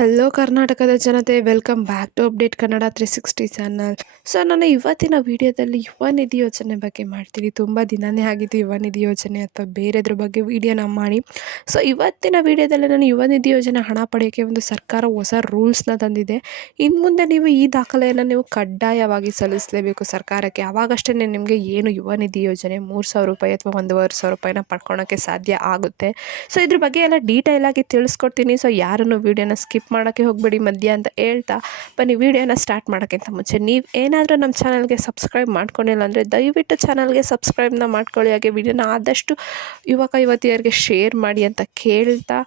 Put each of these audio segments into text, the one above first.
Hello ಕರ್ನಾಟಕದ ಜನತೆ, welcome back to update Kannada 360 channel. So ನಾನು ಇವತ್ತಿನ ವಿಡಿಯೋದಲ್ಲಿ ಯುವ ನಿಧಿ ಯೋಜನೆ ಬಗ್ಗೆ ಮಾಡ್ತೀನಿ. ತುಂಬ ದಿನವೇ ಆಗಿದ್ದು ಯುವ ನಿಧಿ ಯೋಜನೆ ಅಥವಾ ಬೇರೆದ್ರ ಬಗ್ಗೆ ವಿಡಿಯೋನ ಮಾಡಿ. ಸೊ ಇವತ್ತಿನ ವಿಡಿಯೋದಲ್ಲಿ ನಾನು ಯುವ ನಿಧಿ ಯೋಜನೆ ಹಣ ಪಡೆಯೋಕ್ಕೆ ಒಂದು ಸರ್ಕಾರ ಹೊಸ ರೂಲ್ಸ್ನ ತಂದಿದೆ. ಇನ್ನು ಮುಂದೆ ನೀವು ಈ ದಾಖಲೆಯನ್ನು ನೀವು ಕಡ್ಡಾಯವಾಗಿ ಸಲ್ಲಿಸಲೇಬೇಕು ಸರ್ಕಾರಕ್ಕೆ. ಆವಾಗಷ್ಟೇ ನಿಮಗೆ ಏನು ಯುವ ನಿಧಿ ಯೋಜನೆ 3,000 ರೂಪಾಯಿ ಅಥವಾ 1,500 ರೂಪಾಯಿನ ಪಡ್ಕೊಳೋಕ್ಕೆ ಸಾಧ್ಯ ಆಗುತ್ತೆ. ಸೊ ಇದ್ರ ಬಗ್ಗೆ ಎಲ್ಲ ಡೀಟೇಲಾಗಿ ತಿಳಿಸ್ಕೊಡ್ತೀನಿ. ಸೊ ಯಾರನ್ನು ವಿಡಿಯೋನ ಸ್ಕಿಪ್ ಮಾಡೋಕ್ಕೆ ಹೋಗಬೇಡಿ ಮಧ್ಯ ಅಂತ ಹೇಳ್ತಾ ಬನ್ನಿ ವಿಡಿಯೋನ ಸ್ಟಾರ್ಟ್ ಮಾಡೋಕ್ಕಿಂತ ಮುಂಚೆ ನೀವು ಏನಾದರೂ ನಮ್ಮ ಚಾನಲ್ಗೆ ಸಬ್ಸ್ಕ್ರೈಬ್ ಮಾಡ್ಕೊಂಡಿಲ್ಲ ಅಂದರೆ ದಯವಿಟ್ಟು ಚಾನಲ್ಗೆ ಸಬ್ಸ್ಕ್ರೈಬ್ನ ಮಾಡ್ಕೊಳ್ಳಿ. ಹಾಗೆ ವಿಡಿಯೋನ ಆದಷ್ಟು ಯುವತಿಯರಿಗೆ ಶೇರ್ ಮಾಡಿ ಅಂತ ಕೇಳ್ತಾ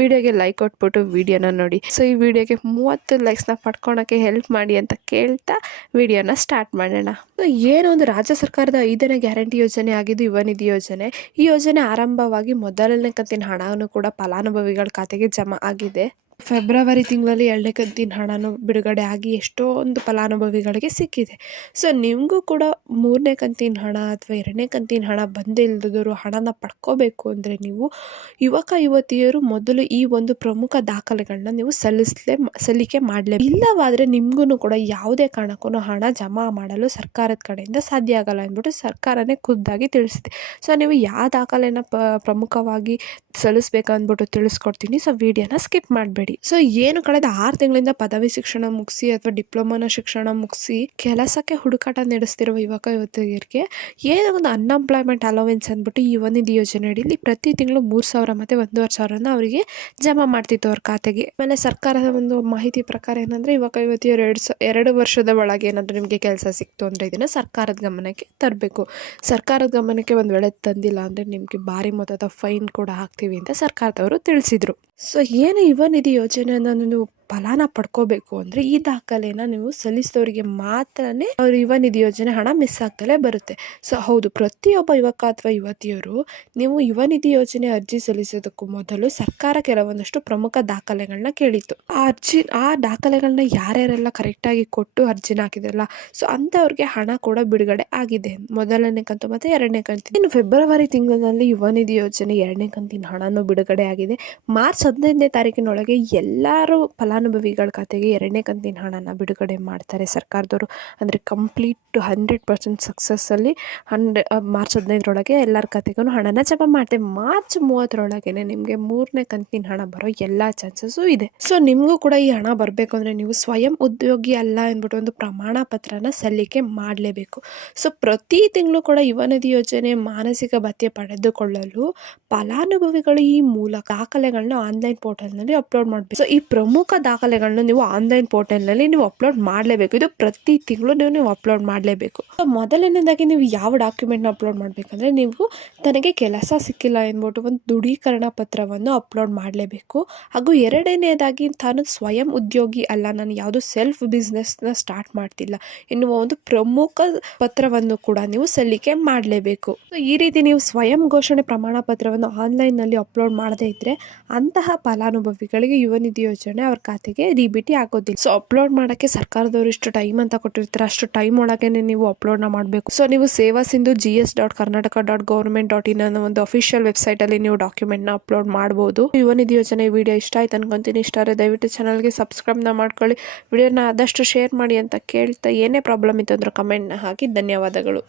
ವಿಡಿಯೋಗೆ ಲೈಕ್ ಕೊಟ್ಬಿಟ್ಟು ವಿಡಿಯೋನ ನೋಡಿ. ಸೊ ಈ ವಿಡಿಯೋಗೆ 30 ಲೈಕ್ಸ್ನ ಪಡ್ಕೊಳಕ್ಕೆ ಹೆಲ್ಪ್ ಮಾಡಿ ಅಂತ ಕೇಳ್ತಾ ವಿಡಿಯೋನ ಸ್ಟಾರ್ಟ್ ಮಾಡೋಣ. ಸೊ ಏನೋ ಒಂದು ರಾಜ್ಯ ಸರ್ಕಾರದ 5ನೇ ಗ್ಯಾರಂಟಿ ಯೋಜನೆ ಆಗಿದ್ದು ಯುವ ನಿಧಿ ಯೋಜನೆ. ಈ ಯೋಜನೆ ಆರಂಭವಾಗಿ ಮೊದಲನೇ ಕಂತಿನ ಹಣವನ್ನು ಕೂಡ ಫಲಾನುಭವಿಗಳ ಖಾತೆಗೆ ಜಮಾ ಆಗಿದೆ. ಫೆಬ್ರವರಿ ತಿಂಗಳಲ್ಲಿ 2ನೇ ಕಂತಿನ ಹಣನೂ ಬಿಡುಗಡೆ ಆಗಿ ಎಷ್ಟೊಂದು ಫಲಾನುಭವಿಗಳಿಗೆ ಸಿಕ್ಕಿದೆ. ಸೊ ನಿಮಗೂ ಕೂಡ 3ನೇ ಕಂತಿನ ಹಣ ಅಥವಾ 2ನೇ ಕಂತಿನ ಹಣ ಬಂದಿಲ್ಲದವರು ಹಣನ ಪಡ್ಕೋಬೇಕು ಅಂದರೆ ನೀವು ಯುವತಿಯರು ಮೊದಲು ಈ ಒಂದು ಪ್ರಮುಖ ದಾಖಲೆಗಳನ್ನ ನೀವು ಸಲ್ಲಿಕೆ ಮಾಡಲೇಬೇಕು. ಇಲ್ಲವಾದರೆ ನಿಮಗೂ ಕೂಡ ಯಾವುದೇ ಕಾರಣಕ್ಕೂ ಹಣ ಜಮಾ ಮಾಡಲು ಸರ್ಕಾರದ ಕಡೆಯಿಂದ ಸಾಧ್ಯ ಆಗಲ್ಲ ಅಂದ್ಬಿಟ್ಟು ಸರ್ಕಾರನೇ ಖುದ್ದಾಗಿ ತಿಳಿಸಿದೆ. ಸೊ ನೀವು ಯಾವ ದಾಖಲೆನ ಪ್ರಮುಖವಾಗಿ ಸಲ್ಲಿಸ್ಬೇಕಂದ್ಬಿಟ್ಟು ತಿಳಿಸ್ಕೊಡ್ತೀನಿ. ಸೊ ವಿಡಿಯೋನ ಸ್ಕಿಪ್ ಮಾಡಬೇಡಿ. ಸೊ ಏನು ಕಳೆದ 6 ತಿಂಗಳಿಂದ ಪದವಿ ಶಿಕ್ಷಣ ಮುಗಿಸಿ ಅಥವಾ ಡಿಪ್ಲೊಮಾನ ಶಿಕ್ಷಣ ಮುಗಿಸಿ ಕೆಲಸಕ್ಕೆ ಹುಡುಕಾಟ ನಡೆಸ್ತಿರುವ ಯುವತಿಯರಿಗೆ ಏನೋ ಒಂದು ಅನ್ಎಂಪ್ಲಾಯ್ಮೆಂಟ್ ಅಲೋವೆನ್ಸ್ ಅಂದ್ಬಿಟ್ಟು ಈ ಯುವ ನಿಧಿ ಯೋಜನೆ ಅಡಿಯಲ್ಲಿ ಪ್ರತಿ ತಿಂಗಳು 3,000 ಮತ್ತು 1,500 ಅವರಿಗೆ ಜಮಾ ಮಾಡ್ತಿತ್ತು ಅವ್ರ ಖಾತೆಗೆ. ಆಮೇಲೆ ಸರ್ಕಾರದ ಒಂದು ಮಾಹಿತಿ ಪ್ರಕಾರ ಏನಂದ್ರೆ ಯುವತಿಯರು 2 ವರ್ಷದ ಒಳಗೆ ಏನಾದರೂ ನಿಮಗೆ ಕೆಲಸ ಸಿಕ್ತು ಅಂದರೆ ಇದನ್ನು ಸರ್ಕಾರದ ಗಮನಕ್ಕೆ ತರಬೇಕು. ಸರ್ಕಾರದ ಗಮನಕ್ಕೆ ಒಂದು ವೇಳೆ ತಂದಿಲ್ಲ ಅಂದರೆ ನಿಮಗೆ ಭಾರಿ ಮೊತ್ತದ ಫೈನ್ ಕೂಡ ಹಾಕ್ತೀವಿ ಅಂತ ಸರ್ಕಾರದವರು ತಿಳಿಸಿದರು. ಸೊ ಏನು ಯುವ ನಿಧಿ ಯೋಜನೆಯನ್ನು ನೀವು ಫಲಾನ ಪಡ್ಕೋಬೇಕು ಅಂದರೆ ಈ ದಾಖಲೆನ ನೀವು ಸಲ್ಲಿಸಿದವರಿಗೆ ಮಾತ್ರನೇ ಅವ್ರ ಯುವ ನಿಧಿ ಯೋಜನೆ ಹಣ ಮಿಸ್ ಆಗ್ತಲೇ ಬರುತ್ತೆ. ಸೊ ಹೌದು, ಪ್ರತಿಯೊಬ್ಬ ಯುವಕ ಅಥವಾ ಯುವತಿಯರು ನೀವು ಯುವ ನಿಧಿ ಯೋಜನೆ ಅರ್ಜಿ ಸಲ್ಲಿಸೋದಕ್ಕೂ ಮೊದಲು ಸರ್ಕಾರ ಕೆಲವೊಂದಷ್ಟು ಪ್ರಮುಖ ದಾಖಲೆಗಳನ್ನ ಕೇಳಿತ್ತು. ಆ ದಾಖಲೆಗಳನ್ನ ಯಾರ್ಯಾರೆಲ್ಲ ಕರೆಕ್ಟಾಗಿ ಕೊಟ್ಟು ಅರ್ಜಿನ ಹಾಕಿದ್ರಲ್ಲ, ಸೊ ಅಂಥವ್ರಿಗೆ ಹಣ ಕೂಡ ಬಿಡುಗಡೆ ಆಗಿದೆ. ಮೊದಲನೇ ಕಂತು ಮತ್ತು 2ನೇ ಕಂತು. ಇನ್ನು ಫೆಬ್ರವರಿ ತಿಂಗಳಲ್ಲಿ ಯುವ ನಿಧಿ ಯೋಜನೆ 2ನೇ ಕಂತಿನ ಹಣನೂ ಬಿಡುಗಡೆ ಆಗಿದೆ. ಮಾರ್ಚ್ 15ನೇ ತಾರೀಕಿನೊಳಗೆ ಎಲ್ಲರೂ ಫಲಾನುಭವಿಗಳ ಖಾತೆಗೆ 2ನೇ ಕಂತಿನ ಹಣನ ಬಿಡುಗಡೆ ಮಾಡ್ತಾರೆ ಸರ್ಕಾರದವರು. ಅಂದರೆ ಕಂಪ್ಲೀಟ್ 100% ಸಕ್ಸಸ್ಸಲ್ಲಿ ಮಾರ್ಚ್ 15ರೊಳಗೆ ಎಲ್ಲರ ಖಾತೆಗೂ ಹಣನ ಜಮಾ ಮಾಡ್ತೇವೆ. ಮಾರ್ಚ್ 30ರೊಳಗೆ ನಿಮಗೆ 3ನೇ ಕಂತಿನ ಹಣ ಬರೋ ಎಲ್ಲ ಚಾನ್ಸಸ್ಸು ಇದೆ. ಸೊ ನಿಮಗೂ ಕೂಡ ಈ ಹಣ ಬರಬೇಕು ಅಂದರೆ ನೀವು ಸ್ವಯಂ ಉದ್ಯೋಗಿ ಅಲ್ಲ ಅಂದ್ಬಿಟ್ಟು ಒಂದು ಪ್ರಮಾಣ ಪತ್ರನ ಸಲ್ಲಿಕೆ ಮಾಡಲೇಬೇಕು. ಸೊ ಪ್ರತಿ ತಿಂಗಳು ಕೂಡ ಯುವ ನಿಧಿ ಯೋಜನೆ ಮಾನಸಿಕ ಭತ್ಯೆ ಪಡೆದುಕೊಳ್ಳಲು ಫಲಾನುಭವಿಗಳು ಈ ಮೂಲಕ ದಾಖಲೆಗಳನ್ನ ಆನ್ಲೈನ್ ಪೋರ್ಟಲ್ನಲ್ಲಿ ಅಪ್ಲೋಡ್ ಮಾಡಬೇಕು. ಸೊ ಈ ಪ್ರಮುಖ ದಾಖಲೆಗಳನ್ನ ನೀವು ಆನ್ಲೈನ್ ಪೋರ್ಟಲ್ನಲ್ಲಿ ನೀವು ಅಪ್ಲೋಡ್ ಮಾಡಲೇಬೇಕು. ಇದು ಪ್ರತಿ ತಿಂಗಳು ನೀವು ಅಪ್ಲೋಡ್ ಮಾಡಲೇಬೇಕು. ಸೊ ಮೊದಲನೇದಾಗಿ ನೀವು ಯಾವ ಡಾಕ್ಯುಮೆಂಟ್ನ ಅಪ್ಲೋಡ್ ಮಾಡಬೇಕಂದ್ರೆ ನೀವು ತನಗೆ ಕೆಲಸ ಸಿಕ್ಕಿಲ್ಲ ಎಂದ್ಬಿಟ್ಟು ಒಂದು ದೃಢೀಕರಣ ಪತ್ರವನ್ನು ಅಪ್ಲೋಡ್ ಮಾಡಲೇಬೇಕು. ಹಾಗೂ 2ನೇದಾಗಿ ತಾನು ಸ್ವಯಂ ಉದ್ಯೋಗಿ ಅಲ್ಲ, ನಾನು ಯಾವುದೋ ಸೆಲ್ಫ್ ಬಿಸ್ನೆಸ್ನ ಸ್ಟಾರ್ಟ್ ಮಾಡ್ತಿಲ್ಲ ಎನ್ನುವ ಒಂದು ಪ್ರಮುಖ ಪತ್ರವನ್ನು ಕೂಡ ನೀವು ಸಲ್ಲಿಕೆ ಮಾಡಲೇಬೇಕು. ಸೊ ಈ ರೀತಿ ನೀವು ಸ್ವಯಂ ಘೋಷಣೆ ಪ್ರಮಾಣ ಪತ್ರವನ್ನು ಆನ್ಲೈನ್ನಲ್ಲಿ ಅಪ್ಲೋಡ್ ಮಾಡದೇ ಇದ್ದರೆ ಅಂತಹ ಫಲಾನುಭವಿಗಳಿಗೆ ಯುವ ನಿಧಿ ಯೋಜನೆ ಅವ್ರ ಖಾತೆಗೆ ಡಿಬಿಟಿ ಆಗೋದಿಲ್ಲ. ಸೊ ಅಪ್ಲೋಡ್ ಮಾಡೋಕ್ಕೆ ಸರ್ಕಾರದವರು ಇಷ್ಟು ಟೈಮ್ ಅಂತ ಕೊಟ್ಟಿರ್ತಾರೆ, ಅಷ್ಟು ಟೈಮ್ ಒಳಗೆ ನೀವು ಅಪ್ಲೋಡ್ನ ಮಾಡಬೇಕು. ಸೊ ನೀವು ಸೇವಾ ಸಿಂಧು gs.karnataka.government.in ಅನ್ನೋ ಒಂದು ಅಫಿಷಿಯಲ್ ವೆಬ್ಸೈಟಲ್ಲಿ ನೀವು ಡಾಕ್ಯುಮೆಂಟ್ನ ಅಪ್ಲೋಡ್ ಮಾಡ್ಬೋದು. ಯುವ ನಿಧಿ ಯೋಜನೆ ವಿಡಿಯೋ ಇಷ್ಟ ಆಯ್ತು ಅನ್ಕೊಂತೀನಿ. ಇಷ್ಟ ಆದರೆ ದಯವಿಟ್ಟು ಚಾನಲ್ಗೆ ಸಬ್ಸ್ಕ್ರೈಬ್ನ ಮಾಡ್ಕೊಳ್ಳಿ. ವಿಡಿಯೋನ ಆದಷ್ಟು ಶೇರ್ ಮಾಡಿ ಅಂತ ಕೇಳ್ತಾ ಏನೇ ಪ್ರಾಬ್ಲಮ್ ಇತ್ತು ಅಂದ್ರೆ ಕಮೆಂಟ್ನ ಹಾಕಿ. ಧನ್ಯವಾದಗಳು.